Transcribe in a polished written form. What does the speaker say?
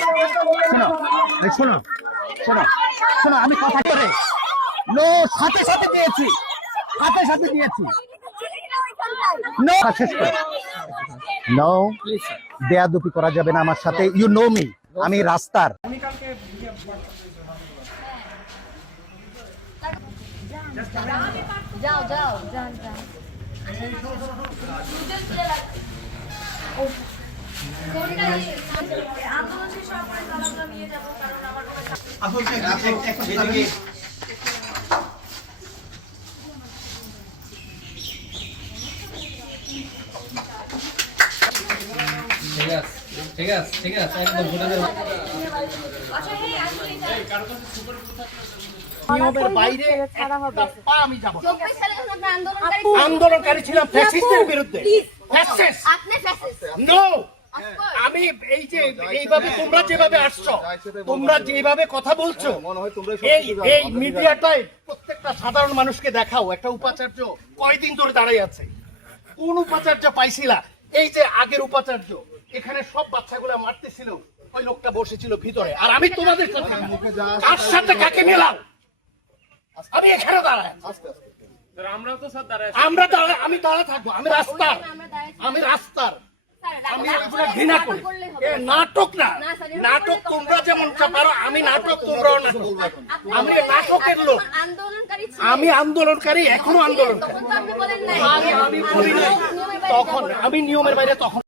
শোনো শোনো শোনো শোনো, আমি কথা করে নো সাথে সাথে দিয়েছি, সাথে সাথে দিয়েছি। নো শেষ করে নো, বেয়াদবি করা যাবে না আমার সাথে। ইউ নো মি, আমি রাস্তার। যাও যাও যাও যাও। ঠিক আছে ঠিক আছে একদম বলে দেব। নিয়মের বাইরে একটা পা আমি যাব না। আন্দোলনকারী ছিলাম ফ্যাসিস্টের বিরুদ্ধে। ফ্যাসিস্ট আপনি ফ্যাসিস্ট। নো, আমি এই যে এইভাবে তোমরা যেভাবে আসছো, তোমরা যেভাবে কথা বলছো, এই মিডিয়াটায় প্রত্যেকটা সাধারণ মানুষকে দেখাও একটা উপাচার্য কয়দিন ধরে দাঁড়াই আছে। কোন উপাচার্য পাইছিলা? এই যে আগের উপাচার্য এখানে সব বাচ্চাগুলা মারতেছিল, ওই লোকটা বসেছিল ভিতরে। আর আমি তোমাদের সাথে কার সাথে কাকে মেলাম? আমি এখানে দাঁড়াই, আমি দাঁড়া থাকবো। আমি রাস্তার, আমি রাস্তার, আমি এগুলো ঘৃণা করি। নাটক না, নাটক তোমরা যেমন পারো, আমি নাটক তোমরাও নাটক। আমি নাটকের লোক, আমি আন্দোলনকারী, এখনো আন্দোলনকারী। আমি বলি নাই তখন, আমি নিয়মের বাইরে তখন